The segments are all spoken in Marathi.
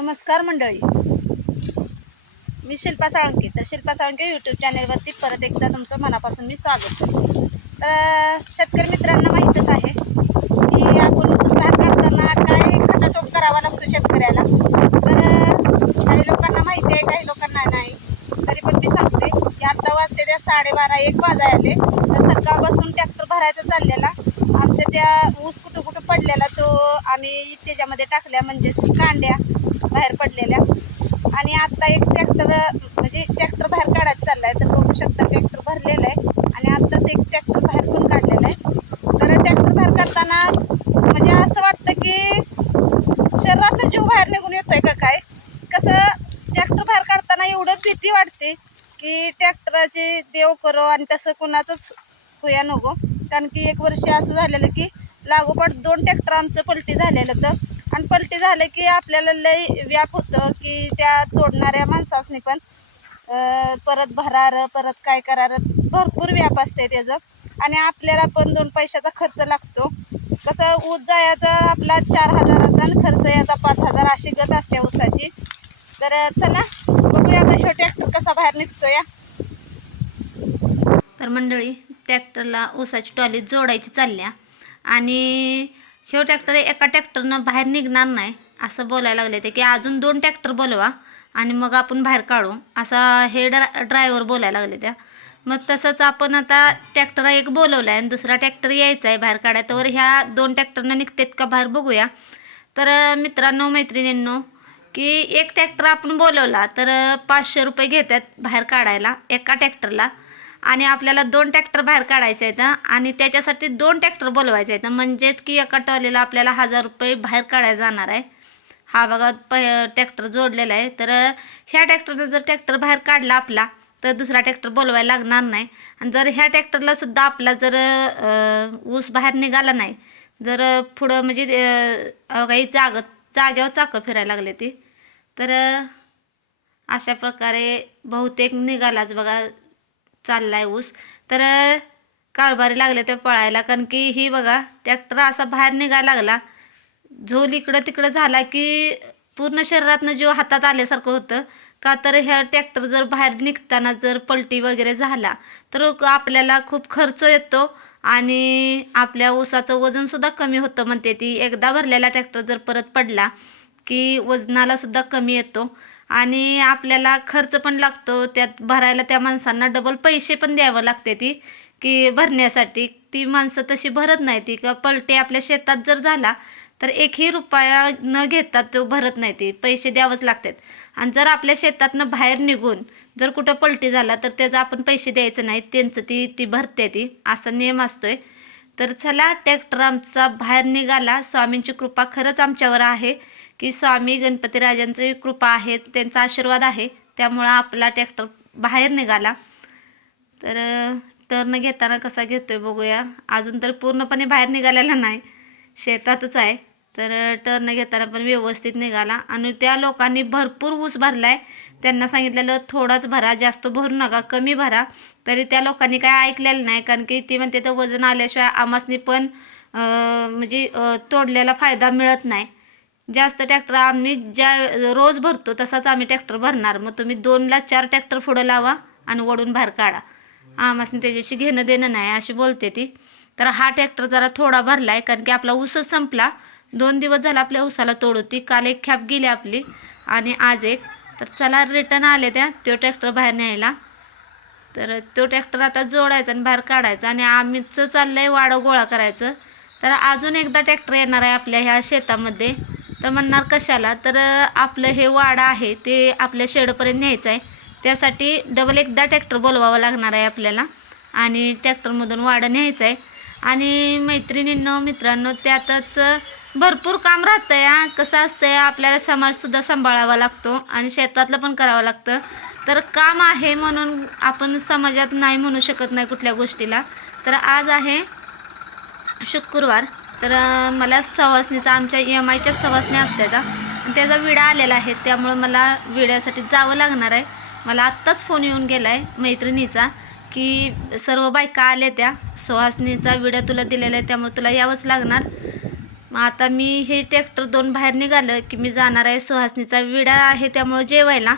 नमस्कार मंडळी, मी शिल्पा साळुंके. तर शिल्पा साळुंके यूट्यूब चॅनलवरती परत एकदा तुमचं मनापासून मी स्वागत करते. तर शेतकरी मित्रांना माहीतच आहे की आपण ऊस बाहेर काढताना काय खटाटोप करावा लागतो शेतकऱ्याला. तर काही लोकांना माहिती आहे, काही लोकांना नाही. तरी पण मी सांगते की आता वाजते त्या 12:30 1 वाजाय आले. तर सकाळपासून ट्रॅक्टर भरायचा चाललेला. आमच्या त्या ऊस कुठं कुठं पडलेला तो आम्ही त्याच्यामध्ये टाकल्या, म्हणजे कांड्या बाहेर पडलेल्या. आणि आता एक ट्रॅक्टर म्हणजे ट्रॅक्टर बाहेर काढायला चाललाय. तर बघू शकता ट्रॅक्टर भरलेला आहे आणि आत्ताच एक ट्रॅक्टर बाहेर पण काढलेला आहे. तर ट्रॅक्टर बाहेर काढताना म्हणजे असं वाटतं की शरीरातून जीव बाहेर निघून येतोय का काय. कसं ट्रॅक्टर बाहेर काढताना एवढं भीती वाटते की ट्रॅक्टराची देव करो आणि तसं कुणाचंच होया नको. कारण की एक वर्ष असं झालेलं की लागोपाठ 2 ट्रॅक्टर आमचं पलटी झालेलं. तर आणि पलटी झालं की आपल्याला लई व्याप होतं की त्या तोडणाऱ्या माणसासनी पण परत भरार, परत काय करार, भरपूर व्याप असते त्याचं. आणि आपल्याला पण 2 पैशाचा खर्च लागतो. कसं ऊस जायचा आपला 4,000चा आणि खर्च याचा 5,000 अशी गत असते ऊसाची. तर चला बघूया आता ह्यो ट्रॅक्टर कसा बाहेर निघतो या. तर मंडळी, ट्रॅक्टरला ऊसाची ट्रॉली जोडायची चालल्या आणि शेव ट्रॅक्टर एका ट्रॅक्टरनं बाहेर निघणार नाही असं बोलायला लागले ते की अजून 2 ट्रॅक्टर बोलवा आणि मग आपण बाहेर काढू, असा हे ड्रायव्हर बोलायला लागले त्या. मग तसंच आपण आता ट्रॅक्टर एक बोलवला आहे आणि दुसरा ट्रॅक्टर यायचा आहे बाहेर काढायला. तर ह्या 2 ट्रॅक्टरनं निघतात का बाहेर बघूया. तर मित्रांनो, मैत्रिणींनो, की एक ट्रॅक्टर आपण बोलवला तर 500 रुपये घेतात बाहेर काढायला एका ट्रॅक्टरला. आणि आपल्याला 2 ट्रॅक्टर बाहेर काढायचे आहेत आणि त्याच्यासाठी 2 ट्रॅक्टर बोलवायचे आहेत. म्हणजेच की एका टॉलीला आपल्याला 1,000 रुपये बाहेर काढायला जाणार आहे. हा बघा ट्रॅक्टर जोडलेला आहे. तर ह्या ट्रॅक्टरचा जर ट्रॅक्टर बाहेर काढला आपला तर दुसरा ट्रॅक्टर बोलवायला लागणार नाही. आणि जर ह्या ट्रॅक्टरला सुद्धा आपला जर ऊस बाहेर निघाला नाही, जर पुढं म्हणजे काही जागेवर चाकं फिरायला लागले ती, तर अशा प्रकारे बहुतेक निघालाच बघा चाललाय ऊस. तर कारभारी लागले ते पळायला. कारण की ही बघा ट्रॅक्टर असा बाहेर निघायला लागला, झोल इकडं तिकडं झाला की पूर्ण शरीरातनं जीव हातात आल्यासारखं होतं. का तर ह्या ट्रॅक्टर जर बाहेर निघताना जर पलटी वगैरे झाला तर आपल्याला खूप खर्च येतो आणि आपल्या ऊसाचं वजनसुद्धा कमी होतं म्हणते ती. एकदा भरलेला ट्रॅक्टर जर परत पडला की वजनाला सुद्धा कमी येतो आणि आपल्याला खर्च पण लागतो त्यात भरायला. त्या माणसांना डबल पैसे पण द्यावं लागते ती की भरण्यासाठी. ती माणसं तशी भरत नाही ती. का पलटी आपल्या शेतात जर झाला तर 1ही रुपया न घेतात तो भरत नाही, ती पैसे द्यावंच लागतात. आणि जर आपल्या शेतातनं बाहेर निघून जर कुठं पलटी झाला तर त्याचं आपण पैसे द्यायचं नाही, त्यांचं ती भरते ती, असा नियम असतोय. तर चला, ट्रॅक्टर आमचा बाहेर निघाला. स्वामींची कृपा खरंच आमच्यावर आहे की स्वामी गणपतीराजांची कृपा आहे, त्यांचा आशीर्वाद आहे, त्यामुळं आपला ट्रॅक्टर बाहेर निघाला. तर टर्न घेताना कसा घेतोय बघूया. अजून तर पूर्णपणे बाहेर निघालेला नाही, शेतातच आहे. तर टर्न घेताना पण व्यवस्थित निघाला. आणि त्या लोकांनी भरपूर ऊस भरलाय. त्यांना सांगितलेलं थोडाच भरा, जास्त भरू नका, कमी भरा. तरी त्या लोकांनी काय ऐकलेलं नाही. कारण की ती म्हणते तर वजन आल्याशिवाय आमासनी पण म्हणजे तोडलेला फायदा मिळत नाही. जास्त ट्रॅक्टर आम्ही ज्या रोज भरतो तसाच आम्ही ट्रॅक्टर भरणार. मग तुम्ही 2ला 4 ट्रॅक्टर पुढं लावा आणि वडून बाहेर काढा, आम्हासनी त्याच्याशी घेणं देणं नाही, अशी बोलते ती. तर हा ट्रॅक्टर जरा थोडा भरला आहे कारण की आपला ऊसच संपला. 2 दिवस झाला आपल्या ऊसाला तोड होती. काल एक खेप गेली आपली आणि आज एक. तर चला रिटर्न आले त्या तो ट्रॅक्टर बाहेर न्यायला. तर तो ट्रॅक्टर आता जोडायचा आणि बाहेर काढायचा. आणि आम्हीचं चाललं आहे वाडं गोळा करायचं. तर अजून एकदा ट्रॅक्टर येणार आहे आपल्या ह्या शेतामध्ये. तर म्हणणार कशाला, तर आपलं हे वाडा आहे ते आपल्या शेडपर्यंत न्यायचं आहे. त्यासाठी डबल एकदा ट्रॅक्टर बोलवावं लागणार आहे आपल्याला आणि ट्रॅक्टरमधून वाडं न्यायचं आहे. आणि मैत्रिणींनो, मित्रांनो, त्यातच भरपूर काम राहतं या. कसं असतं, आपल्याला समाजसुद्धा सांभाळावा लागतो आणि शेतातलं पण करावं लागतं. तर काम आहे म्हणून आपण समाजात नाही म्हणू शकत नाही कुठल्या गोष्टीला. तर आज आहे शुक्रवार. तर मला सवासणीचा, आमच्या EMIच्या सवासण्या असतात आणि त्याचा विडा आलेला आहे, त्यामुळं मला विड्यासाठी जावं लागणार आहे. मला आत्ताच फोन येऊन गेला आहे मैत्रिणीचा की सर्व बायका आल्या, त्या सुहासनीचा विडा तुला दिलेला आहे त्यामुळे तुला यावंच लागणार. मग आता मी हे ट्रॅक्टर दोन बाहेर निघालं की मी जाणार आहे. सुहासनीचा विडा आहे त्यामुळं जेवायला,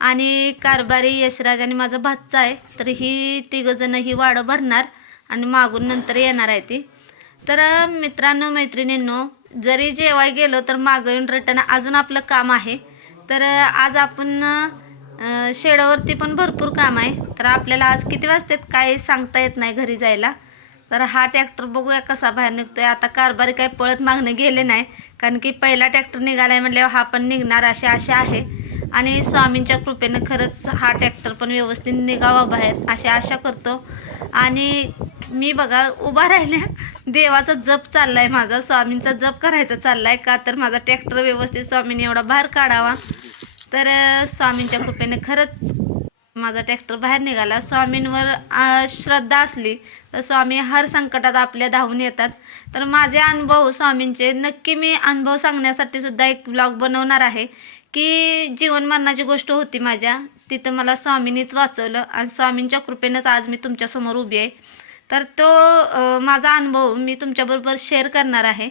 आणि कारभारी यशराज आणि माझा भाचा आहे. तर ही तिघंजणं ही वाडं भरणार आणि मागून नंतर येणार आहे ती. तर मित्रांनो मैत्रिणींनो, जरी जेवाय गेलो तर मागं येऊन रिटर्न अजून आपलं काम आहे. तर आज आपण शेडावरती पण भरपूर काम आहे. तर आपल्याला आज किती वाजतात काय सांगता येत नाही घरी जायला. तर हा ट्रॅक्टर बघूया कसा बाहेर निघतोय. आता कारभारी काही पळत मागणं गेले नाही, कारण की पहिला ट्रॅक्टर निघाला आहे म्हटल्यावर हा पण निघणार अशी आशा आहे. आणि स्वामींच्या कृपेनं खरंच हा ट्रॅक्टर पण व्यवस्थित निघावा बाहेर अशी आशा करतो. आणि मी बघा उभा राहिल्या, देवाचा जप चाललाय माझा, स्वामींचा जप करायचा चाललाय, का तर माझा ट्रॅक्टर व्यवस्थित स्वामीने एवढा बाहेर काढावा. तर स्वामींच्या कृपेने खरंच माझा ट्रॅक्टर बाहेर निघाला. स्वामींवर श्रद्धा असली तर स्वामी हर संकटात आपल्या धावून येतात. तर माझे अनुभव स्वामींचे नक्की मी अनुभव सांगण्यासाठी सुद्धा एक ब्लॉग बनवणार आहे, की जीवन मरणाची गोष्ट होती माझ्या, तिथं मला स्वामींनीच वाचवलं आणि स्वामींच्या कृपेनंच आज मी तुमच्यासमोर उभी आहे. तर तो माझा अनुभव मी तुमच्याबरोबर शेअर करणार आहे.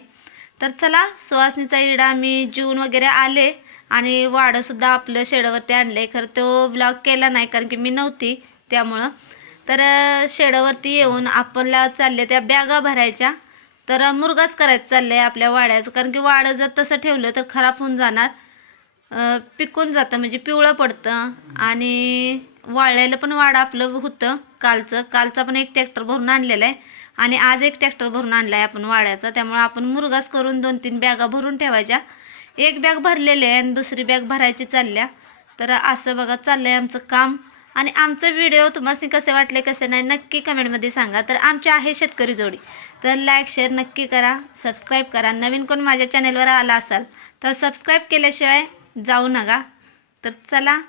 तर चला, सुहासनीचा इडा मी जेवून वगैरे आले आणि वाडंसुद्धा आपलं शेडावरती आणलं आहे. खरं तो ब्लॉग केला नाही कारण की मी नव्हती त्यामुळं. तर शेडावरती येऊन आपल्याला चालले त्या बॅगा भरायच्या. तर मुरगास करायचं चाललं आहे आपल्या वाड्याचं, कारण की वाडं जर तसं ठेवलं तर खराब होऊन जाणार, पिकून जातं म्हणजे पिवळं पडतं. आणि वाळलेलं पण वाडं आपलं होतं कालचा पण एक ट्रॅक्टर भरून आणलेला आहे आणि आज एक ट्रॅक्टर भरून आणला आहे आपण वाड्याचा. त्यामुळं आपण मुरगास करून 2-3 बॅगा भरून ठेवायच्या. एक बॅग भरलेली आहे आणि दुसरी बॅग भरायची चालल्या. तर असं बघा चाललं आहे आमचं काम. आणि आमचं व्हिडिओ तुम्हाला कसे वाटले कसे नाही नक्की कमेंटमध्ये सांगा. तर आमचे आहे शेतकरी जोडी, तर लाईक शेअर नक्की करा, सबस्क्राईब करा. नवीन कोण माझ्या चॅनेलवर आला असाल तर सबस्क्राईब केल्याशिवाय जाऊ नका. तर चला,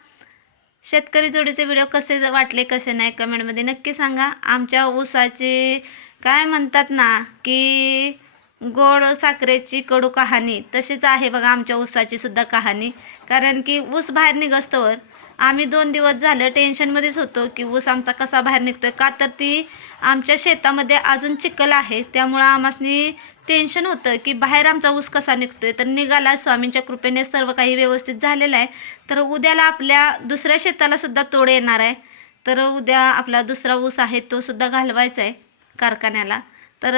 शेतकरी जोडीचे व्हिडिओ कसे वाटले कसे नाही कमेंटमध्ये नक्की सांगा. आमच्या ऊसाची काय म्हणतात ना की गोड साखरेची कडू कहाणी, तशीच आहे बघा आमच्या ऊसाची सुद्धा कहाणी. कारण की ऊस बाहेर निघस्तोवर आम्ही 2 दिवस झालं टेन्शनमध्येच होतो की ऊस आमचा कसा बाहेर निघतोय, का तर ती आमच्या शेतामध्ये अजून चिखल आहे. त्यामुळं आम्हासनी टेन्शन होतं की बाहेर आमचा ऊस कसा निघतोय. तर निघाला, स्वामींच्या कृपेने सर्व काही व्यवस्थित झालेलं आहे. तर उद्याला आपल्या दुसऱ्या शेताला सुद्धा तोड येणार आहे. तर उद्या आपला दुसरा ऊस आहे तो सुद्धा घालवायचा आहे कारखान्याला. तर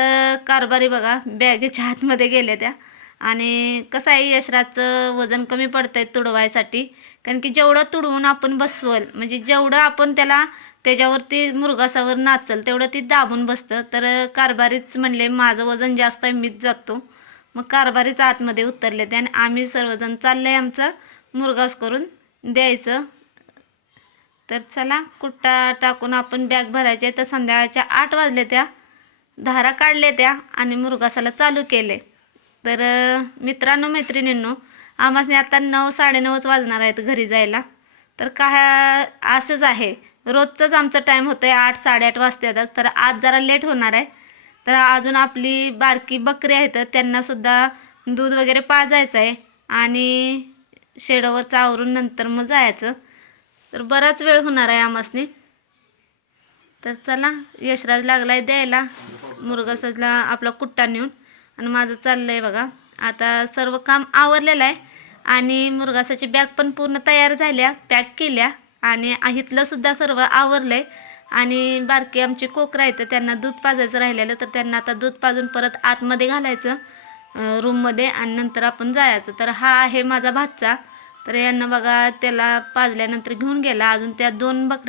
कारभारी बघा बॅगेच्या आतमध्ये गेल्या त्या. आणि कसं आहे, यशराजचं वजन कमी पडतं आहे तुडवायसाठी, कारण की जेवढं तुडवून आपण बसवल म्हणजे जेवढं आपण त्याला त्याच्यावरती मुरगासावर नाचल तेवढं ती दाबून बसतं. तर कारभारीच म्हणले माझं वजन जास्त आहे मीच जातो. मग कारभारीच आतमध्ये उतरले ते आणि आम्ही सर्वजण चाललं आहे आमचं मुरगास करून द्यायचं. तर चला, कुट्टा टाकून आपण बॅग भरायचे. तर संध्याकाळच्या 8 वाजले त्या, धारा काढले त्या आणि मुरगासाला चालू केले. तर मित्रांनो मैत्रिणींनो, आम्हासने आता 9-9:30 वाजणार आहेत घरी जायला. तर काय असंच आहे, रोजचंच आमचं टाईम होतं आहे 8-8:30 वाजतातच. तर आज जरा लेट होणार आहे. तर अजून आपली बारकी बकरी आहेत त्यांनासुद्धा दूध वगैरे पाजायचं आहे आणि शेडावरचं आवरून नंतर मग जायचं. तर बराच वेळ होणार आहे आम्हासनी. तर चला, यशराज लागलाय द्यायला मुरगासाला आपला कुट्टा नेऊन. आणि माझं चाललं आहे बघा आता सर्व काम आवरलेलं आहे. आणि मुरगासाची बॅग पण पूर्ण तयार झाल्या, पॅक केल्या आणि इथलं सुद्धा सर्व आवरलं आहे. आणि बारकी आमची कोकरं आहेत त्यांना दूध पाजायचं राहिलेलं, तर त्यांना आता दूध पाजून परत आतमध्ये घालायचं रूममध्ये आणि नंतर आपण जायचं. तर हा आहे माझा भाचा. तर यांना बघा त्याला पाजल्यानंतर घेऊन गेला. अजून त्या 2 बकऱ्या